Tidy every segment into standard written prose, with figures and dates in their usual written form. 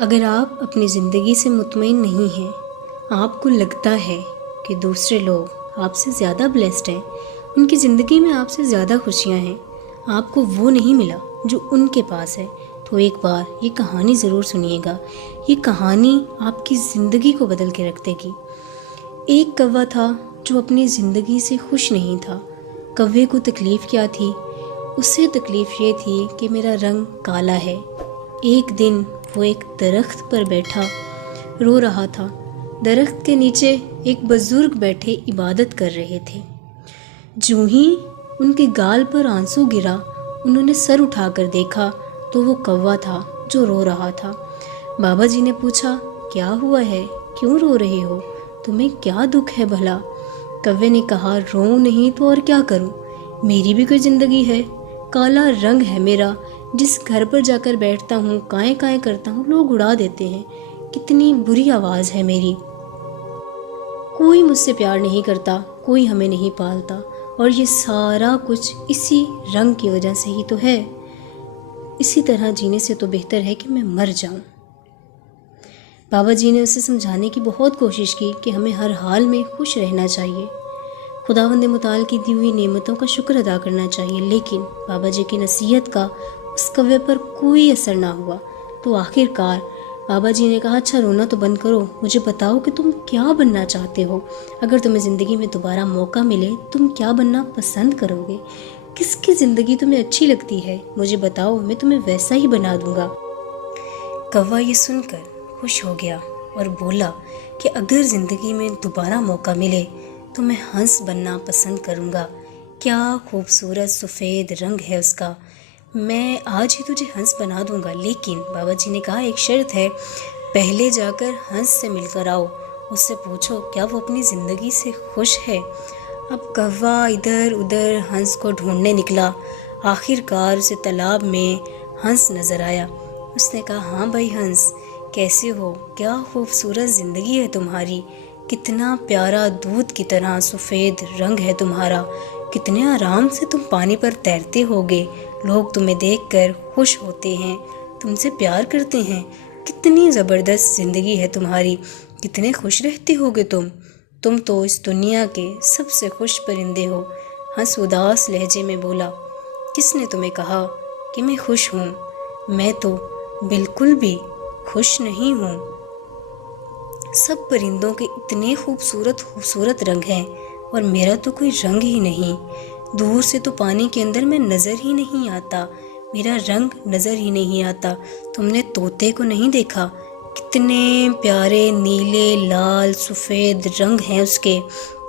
اگر آپ اپنی زندگی سے مطمئن نہیں ہیں، آپ کو لگتا ہے کہ دوسرے لوگ آپ سے زیادہ بلیسڈ ہیں، ان کی زندگی میں آپ سے زیادہ خوشیاں ہیں، آپ کو وہ نہیں ملا جو ان کے پاس ہے، تو ایک بار یہ کہانی ضرور سنیے گا۔ یہ کہانی آپ کی زندگی کو بدل کے رکھ دے گی۔ ایک کوا تھا جو اپنی زندگی سے خوش نہیں تھا۔ کوے کو تکلیف کیا تھی؟ اسے تکلیف یہ تھی کہ میرا رنگ کالا ہے۔ ایک دن وہ ایک درخت پر بیٹھا رو رہا تھا۔ درخت کے نیچے ایک بزرگ بیٹھے عبادت کر رہے تھے۔ جو ہی ان کے گال پر آنسو گرا، انہوں نے سر اٹھا کر دیکھا تو وہ کوا تھا جو رو رہا تھا۔ بابا جی نے پوچھا، کیا ہوا ہے؟ کیوں رو رہے ہو؟ تمہیں کیا دکھ ہے بھلا؟ کوے نے کہا، روؤں نہیں تو اور کیا کروں؟ میری بھی کوئی زندگی ہے۔ کالا رنگ ہے میرا۔ جس گھر پر جا کر بیٹھتا ہوں، کائیں کائیں کرتا ہوں، لوگ اڑا دیتے ہیں۔ کتنی بری آواز ہے میری۔ کوئی مجھ سے پیار نہیں کرتا، کوئی ہمیں نہیں پالتا، اور یہ سارا کچھ اسی رنگ کی وجہ سے ہی تو ہے۔ اسی طرح جینے سے تو بہتر ہے کہ میں مر جاؤں۔ بابا جی نے اسے سمجھانے کی بہت کوشش کی کہ ہمیں ہر حال میں خوش رہنا چاہیے، خداوند متعال کی دی ہوئی نعمتوں کا شکر ادا کرنا چاہیے، لیکن بابا جی کی نصیحت کا اس کوے پر کوئی اثر نہ ہوا۔ تو آخر کار بابا جی نے کہا، اچھا رونا تو بند کرو، مجھے بتاؤ کہ تم کیا بننا چاہتے ہو؟ اگر تمہیں زندگی میں دوبارہ موقع ملے، تم کیا بننا پسند کرو گے؟ کس کی زندگی تمہیں اچھی لگتی ہے؟ مجھے بتاؤ، میں تمہیں ویسا ہی بنا دوں گا۔ کوا یہ سن کر خوش ہو گیا اور بولا کہ اگر زندگی میں دوبارہ موقع ملے تو میں ہنس بننا پسند کروں گا۔ کیا خوبصورت سفید رنگ ہے اس کا، میں آج ہی تجھے ہنس بنا دوں گا، لیکن بابا جی نے کہا ایک شرط ہے، پہلے جا کر ہنس سے مل کر آؤ، اس سے پوچھو کیا وہ اپنی زندگی سے خوش ہے۔ اب کوا ادھر ادھر ہنس کو ڈھونڈنے نکلا۔ آخر کار اسے تالاب میں ہنس نظر آیا۔ اس نے کہا، ہاں بھائی ہنس، کیسے ہو؟ کیا خوبصورت زندگی ہے تمہاری، کتنا پیارا دودھ کی طرح سفید رنگ ہے تمہارا، کتنے آرام سے تم پانی پر تیرتے ہوگے، لوگ تمہیں دیکھ کر خوش ہوتے ہیں، تم سے پیار کرتے ہیں، کتنی زبردست زندگی ہے تمہاری، کتنے خوش رہتے ہوگے تم تو اس دنیا کے سب سے خوش پرندے ہو۔ ہنس اداس لہجے میں بولا، کس نے تمہیں کہا کہ میں خوش ہوں؟ میں تو بالکل بھی خوش نہیں ہوں۔ سب پرندوں کے اتنے خوبصورت خوبصورت رنگ ہیں اور میرا تو کوئی رنگ ہی نہیں، دور سے تو پانی کے اندر میں نظر ہی نہیں آتا، میرا رنگ نظر ہی نہیں آتا۔ تم نے طوطے کو نہیں دیکھا؟ کتنے پیارے نیلے لال سفید رنگ ہیں اس کے،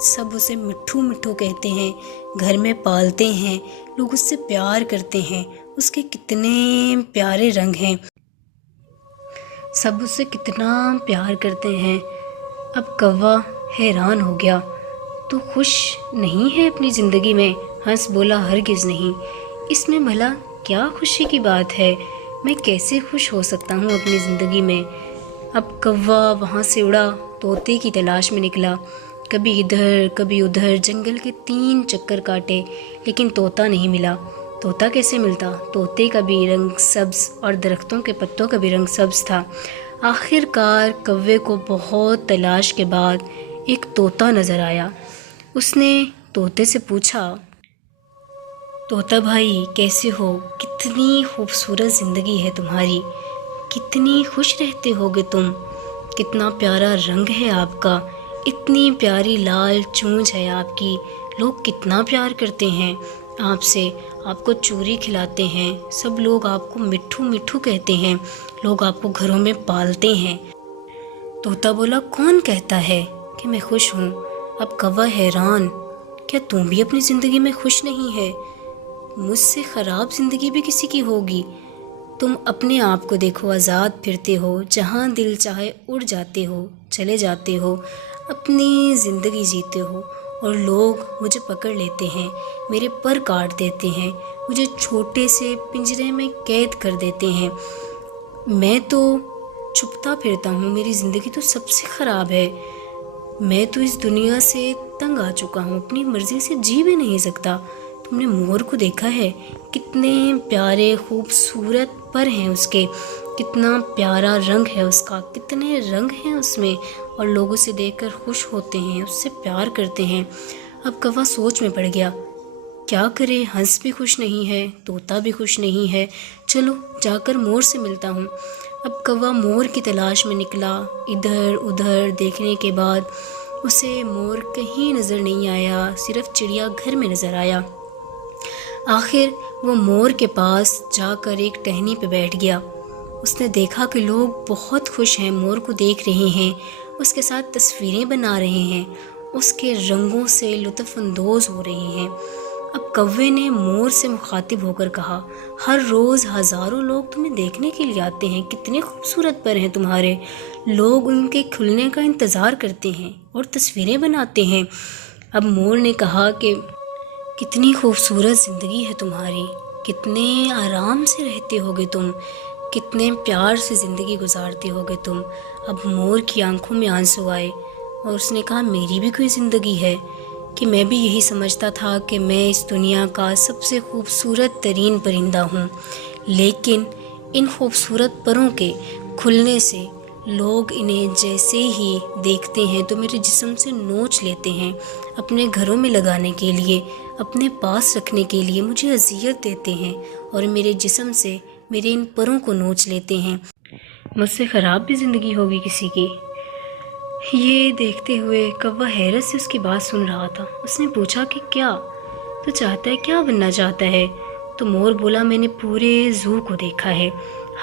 سب اسے مٹھو مٹھو کہتے ہیں، گھر میں پالتے ہیں، لوگ اس سے پیار کرتے ہیں، اس کے کتنے پیارے رنگ ہیں، سب اس سے کتنا پیار کرتے ہیں۔ اب کوا حیران ہو گیا، تو خوش نہیں ہے اپنی زندگی میں؟ ہنس بولا، ہرگز نہیں، اس میں بھلا کیا خوشی کی بات ہے؟ میں کیسے خوش ہو سکتا ہوں اپنی زندگی میں؟ اب کوا وہاں سے اڑا، طوطے کی تلاش میں نکلا، کبھی ادھر کبھی ادھر جنگل کے 3 چکر کاٹے، لیکن طوطا نہیں ملا۔ طوطا کیسے ملتا؟ طوطے کا بھی رنگ سبز اور درختوں کے پتوں کا بھی رنگ سبز تھا۔ آخر کار کوے کو بہت تلاش کے بعد ایک طوطا نظر آیا۔ اس نے طوطے سے پوچھا، طوطا بھائی کیسے ہو؟ کتنی خوبصورت زندگی ہے تمہاری، کتنی خوش رہتے ہوگے تم، کتنا پیارا رنگ ہے آپ کا، اتنی پیاری لال چونچ ہے آپ کی، لوگ کتنا پیار کرتے ہیں آپ سے، آپ کو چوری کھلاتے ہیں، سب لوگ آپ کو مٹھو مٹھو کہتے ہیں، لوگ آپ کو گھروں میں پالتے ہیں۔ طوطا بولا، کون کہتا ہے کہ میں خوش ہوں؟ اب کوا حیران، کیا تم بھی اپنی زندگی میں خوش نہیں ہے؟ مجھ سے خراب زندگی بھی کسی کی ہوگی؟ تم اپنے آپ کو دیکھو، آزاد پھرتے ہو، جہاں دل چاہے اڑ جاتے ہو، چلے جاتے ہو، اپنی زندگی جیتے ہو، اور لوگ مجھے پکڑ لیتے ہیں، میرے پر کاٹ دیتے ہیں، مجھے چھوٹے سے پنجرے میں قید کر دیتے ہیں، میں تو چھپتا پھرتا ہوں، میری زندگی تو سب سے خراب ہے، میں تو اس دنیا سے تنگ آ چکا ہوں، اپنی مرضی سے جی بھی نہیں سکتا۔ تم نے مور کو دیکھا ہے؟ کتنے پیارے خوبصورت پر ہیں اس کے، کتنا پیارا رنگ ہے اس کا، کتنے رنگ ہیں اس میں، اور لوگ اسے دیکھ کر خوش ہوتے ہیں، اس سے پیار کرتے ہیں۔ اب کوا سوچ میں پڑ گیا، کیا کرے، ہنس بھی خوش نہیں ہے، طوطا بھی خوش نہیں ہے، چلو جا کر مور سے ملتا ہوں۔ اب کوا مور کی تلاش میں نکلا، ادھر ادھر دیکھنے کے بعد اسے مور کہیں نظر نہیں آیا، صرف چڑیا گھر میں نظر آیا۔ آخر وہ مور کے پاس جا کر ایک ٹہنی پہ بیٹھ گیا۔ اس نے دیکھا کہ لوگ بہت خوش ہیں، مور کو دیکھ رہے ہیں، اس کے ساتھ تصویریں بنا رہے ہیں، اس کے رنگوں سے لطف اندوز ہو رہے ہیں۔ اب کوے نے مور سے مخاطب ہو کر کہا، ہر روز ہزاروں لوگ تمہیں دیکھنے کے لیے آتے ہیں، کتنے خوبصورت پر ہیں تمہارے، لوگ ان کے کھلنے کا انتظار کرتے ہیں اور تصویریں بناتے ہیں۔ اب مور نے کہا کہ کتنی خوبصورت زندگی ہے تمہاری، کتنے آرام سے رہتے ہوگے تم، کتنے پیار سے زندگی گزارتے ہوگے تم۔ اب مور کی آنکھوں میں آنسو آئے اور اس نے کہا، میری بھی کوئی زندگی ہے کہ میں بھی یہی سمجھتا تھا کہ میں اس دنیا کا سب سے خوبصورت ترین پرندہ ہوں، لیکن ان خوبصورت پروں کے کھلنے سے لوگ انہیں جیسے ہی دیکھتے ہیں تو میرے جسم سے نوچ لیتے ہیں، اپنے گھروں میں لگانے کے لیے، اپنے پاس رکھنے کے لیے مجھے اذیت دیتے ہیں اور میرے جسم سے میرے ان پروں کو نوچ لیتے ہیں۔ مجھ سے خراب بھی زندگی ہوگی کسی کی۔ یہ دیکھتے ہوئے کوا حیرت سے اس کی بات سن رہا تھا۔ اس نے پوچھا کہ کیا تو چاہتا ہے، کیا بننا چاہتا ہے؟ تو مور بولا، میں نے پورے زو کو دیکھا ہے،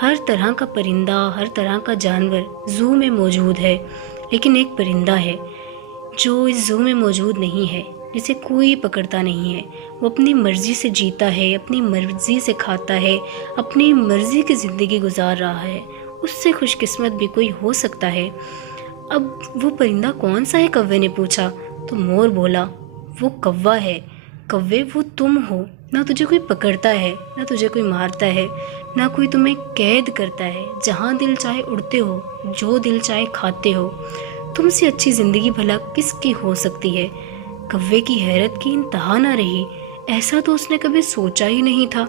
ہر طرح کا پرندہ، ہر طرح کا جانور زو میں موجود ہے، لیکن ایک پرندہ ہے جو اس زو میں موجود نہیں ہے، جسے کوئی پکڑتا نہیں ہے، وہ اپنی مرضی سے جیتا ہے، اپنی مرضی سے کھاتا ہے، اپنی مرضی کی زندگی گزار رہا ہے، اس سے خوش قسمت بھی کوئی ہو سکتا ہے۔ اب وہ پرندہ کون سا ہے؟ کوے نے پوچھا۔ تو مور بولا، وہ کوا ہے، کوے وہ تم ہو، نہ تجھے کوئی پکڑتا ہے، نہ تجھے کوئی مارتا ہے، نہ کوئی تمہیں قید کرتا ہے، جہاں دل چاہے اڑتے ہو، جو دل چاہے کھاتے ہو، تم سے اچھی زندگی بھلا کس کی ہو سکتی ہے؟ کوے کی حیرت کی انتہا نہ رہی، ایسا تو اس نے کبھی سوچا ہی نہیں تھا۔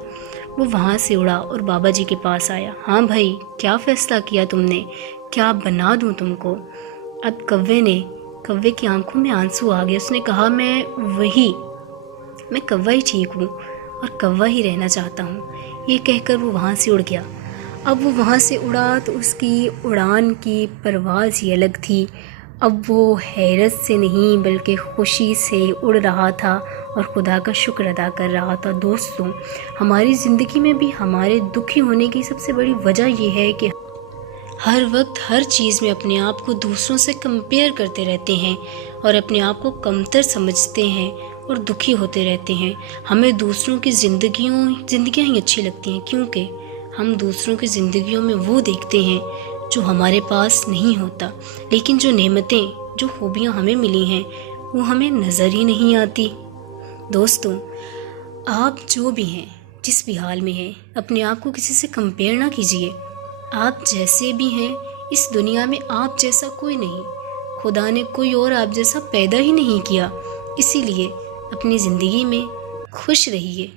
وہ وہاں سے اڑا اور بابا جی کے پاس آیا۔ ہاں بھائی، کیا فیصلہ کیا تم نے؟ کیا بنا دوں تم کو؟ اب کوے کی آنکھوں میں آنسو آ گئے۔ اس نے کہا، میں کوا ہی ٹھیک ہوں اور کوا ہی رہنا چاہتا ہوں۔ یہ کہہ کر وہ وہاں سے اڑ گیا۔ اب وہ وہاں سے اڑا تو اس کی اڑان کی پرواز ہی الگ تھی۔ اب وہ حیرت سے نہیں بلکہ خوشی سے اڑ رہا تھا اور خدا کا شکر ادا کر رہا تھا۔ دوستوں، ہماری زندگی میں بھی ہمارے دکھی ہونے کی سب سے بڑی وجہ یہ ہے کہ ہر وقت ہر چیز میں اپنے آپ کو دوسروں سے کمپیئر کرتے رہتے ہیں اور اپنے آپ کو کمتر سمجھتے ہیں اور دکھی ہوتے رہتے ہیں۔ ہمیں دوسروں کی زندگیاں ہی اچھی لگتی ہیں، کیونکہ ہم دوسروں کی زندگیوں میں وہ دیکھتے ہیں جو ہمارے پاس نہیں ہوتا، لیکن جو نعمتیں، جو خوبیاں ہمیں ملی ہیں وہ ہمیں نظر ہی نہیں آتی۔ دوستوں، آپ جو بھی ہیں، جس بھی حال میں ہیں، اپنے آپ کو کسی سے کمپیئر نہ کیجیے۔ آپ جیسے بھی ہیں، اس دنیا میں آپ جیسا کوئی نہیں، خدا نے کوئی اور آپ جیسا پیدا ہی نہیں کیا۔ اسی لیے اپنی زندگی میں خوش رہیے۔